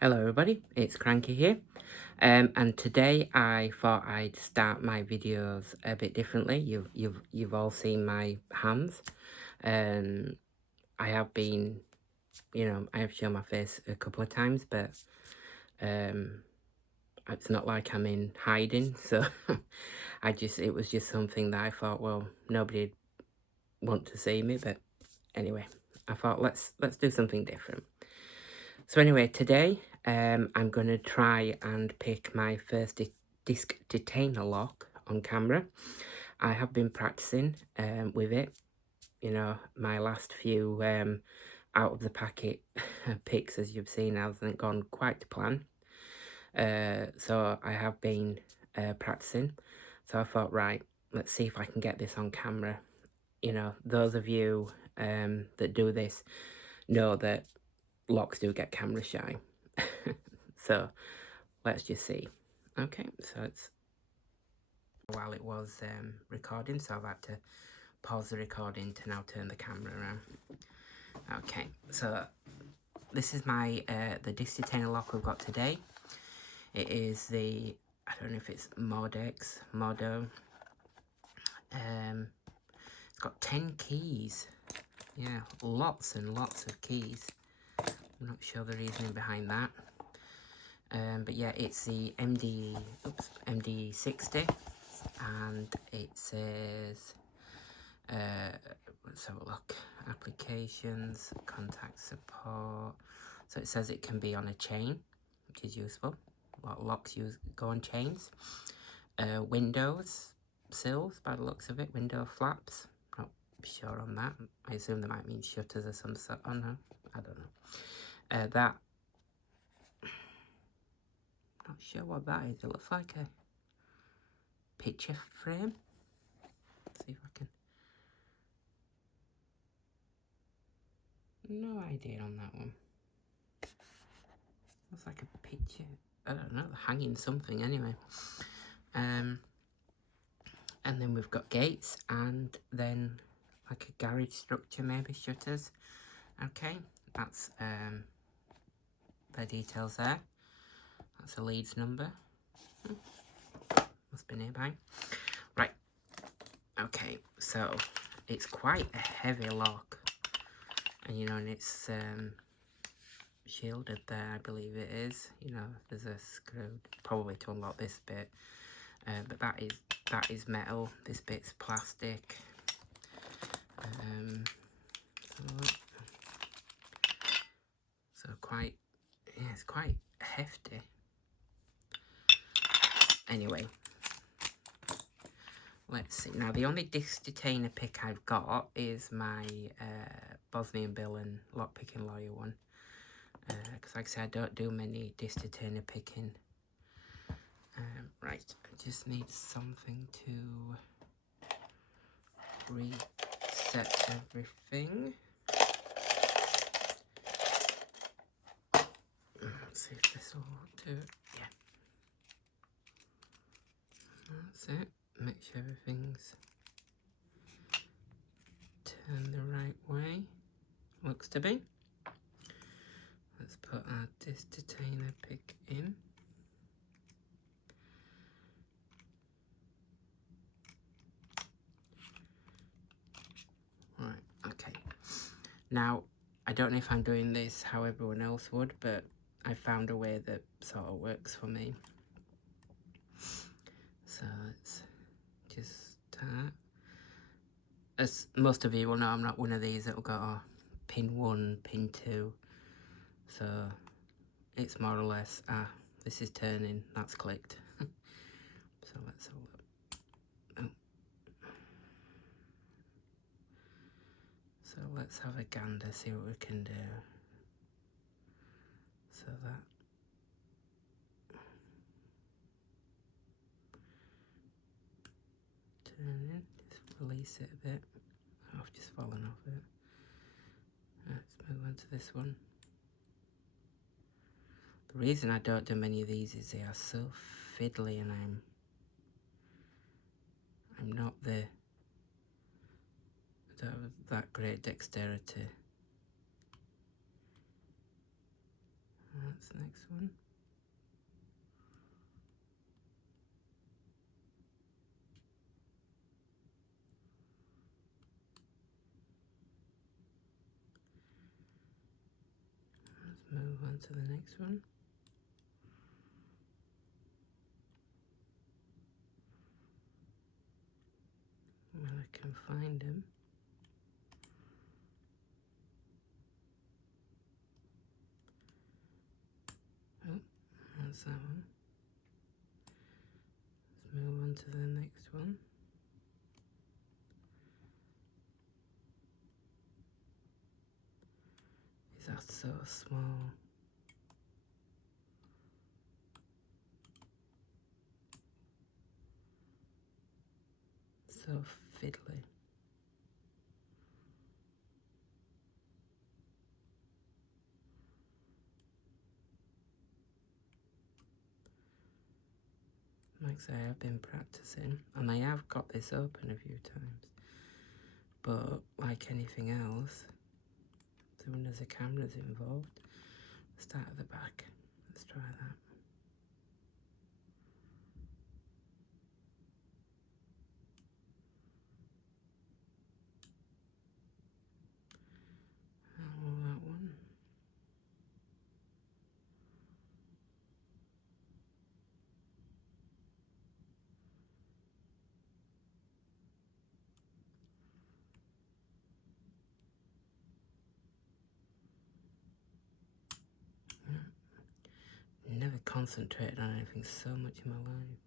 Hello everybody, it's Cranky here, and today I thought I'd start my videos a bit differently. You've all seen my hands. I have been, I have shown my face a couple of times, but it's not like I'm in hiding. So it was just something that I thought, well, nobody'd want to see me, but anyway, I thought let's do something different. So anyway, today I'm going to try and pick my first disc detainer lock on camera. I have been practicing with it. You know, my last few out of the packet picks, as you've seen, hasn't gone quite to plan. So I have been practicing. So I thought, right, let's see if I can get this on camera. You know, those of you that do this know that locks do get camera shy. So let's just see. Okay, so it's while it was recording, so I've had to pause the recording to now turn the camera around. Okay, so this is my the disc detainer lock we've got today. It is the, I don't know if it's Maudex, it's got 10 keys. Yeah, lots and lots of keys. I'm not sure the reasoning behind that. But yeah, it's the MD60, and it says, let's have a look, applications, contact support. So it says it can be on a chain, which is useful. A lot of locks go on chains. Windows, sills, by the looks of it, window flaps. Not sure on that. I assume they might mean shutters or some sort. Oh no, I don't know. That, not sure what that is. It looks like a picture frame. Let's see if I can. No idea on that one. Looks like a picture. I don't know, hanging something anyway. And then we've got gates, and then like a garage structure, maybe shutters. Okay, that's the details there. That's a leads number. Must be nearby. Right. Okay, so it's quite a heavy lock, and you know, and it's shielded there, I believe it is. You know, there's a screw probably to unlock this bit, but that is metal. This bit's plastic. So quite, yeah, it's quite hefty. Anyway, let's see. Now, the only disc detainer pick I've got is my Bosnian Bill and lockpicking lawyer one. Because like I said, I don't do many disc detainer picking. Right, I just need something to reset everything. Let's see if this will do it. Yeah. That's it. Make sure everything's turned the right way. Looks to be. Let's put our disc detainer pick in. Right, okay. Now, I don't know if I'm doing this how everyone else would, but I found a way that sort of works for me. So let's just start. As most of you will know, I'm not one of these that will go, oh, pin 1, pin 2. So it's more or less, this is turning, that's clicked. So let's have a look. Oh. So let's have a gander, see what we can do. So that. Turn in, just release it a bit. Oh, I've just fallen off it. Let's move on to this one. The reason I don't do many of these is they are so fiddly, and I'm not I don't have that great dexterity. That's the next one. Let's move on to the next one. Well, I can find them. Oh, that's that one. Let's move on to the next one. These are so small. So fiddly. Like I say, I've been practicing, and I have got this open a few times. But like anything else, so when there's a camera's involved, start at the back. Let's try that. Oh, that one. Never concentrated on anything so much in my life.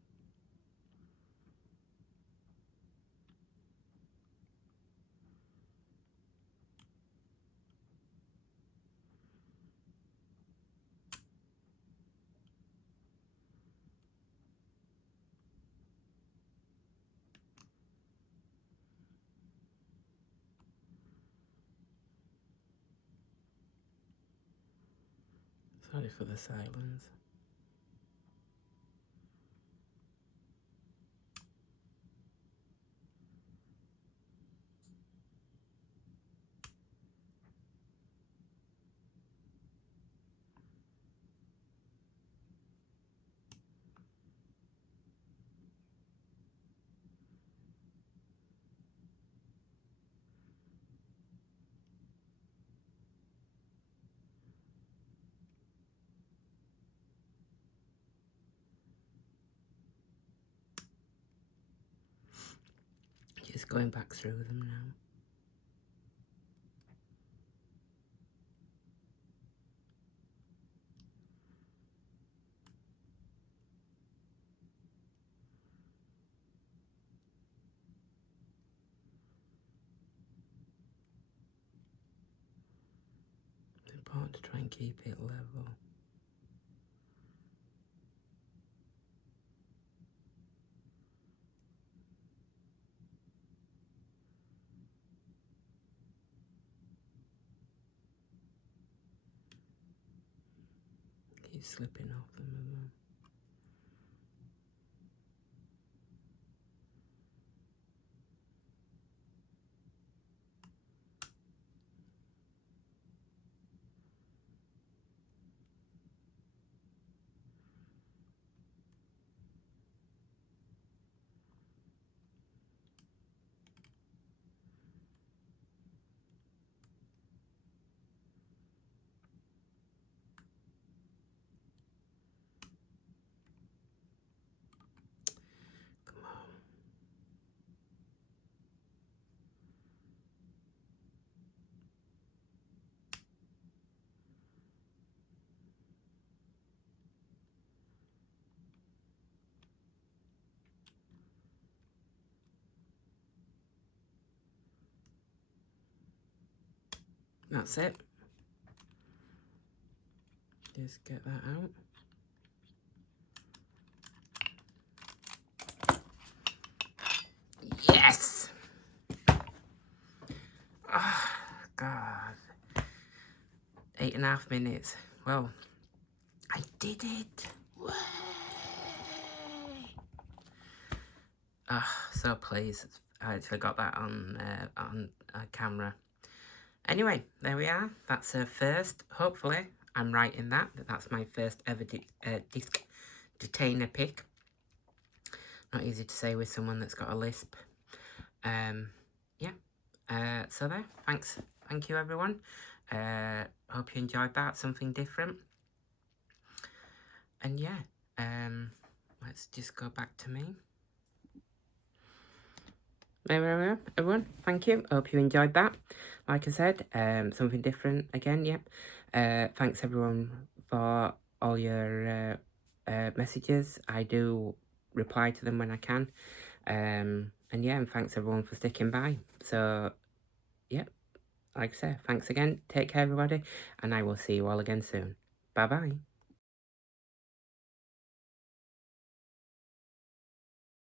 Sorry for the silence. Just going back through them now. It's important to try and keep it level. Keep slipping off them as well. Come on. That's it. Just get that out. Yes! Oh, God. 8.5 minutes. Well, I did it. Way! So pleased. I actually got that on camera. Anyway, there we are. That's her first. Hopefully, I'm right in that. That's my first ever disc detainer pick. Not easy to say with someone that's got a lisp. Yeah. So there. Thanks. Thank you, everyone. Hope you enjoyed that. Something different. And yeah. Let's just go back to me. There we are, everyone. Thank you. Hope you enjoyed that. Like I said, something different again. Yep. Thanks everyone for all your messages. I do reply to them when I can. And yeah, and thanks everyone for sticking by. So, yep. Like I said, thanks again. Take care, everybody, and I will see you all again soon. Bye bye.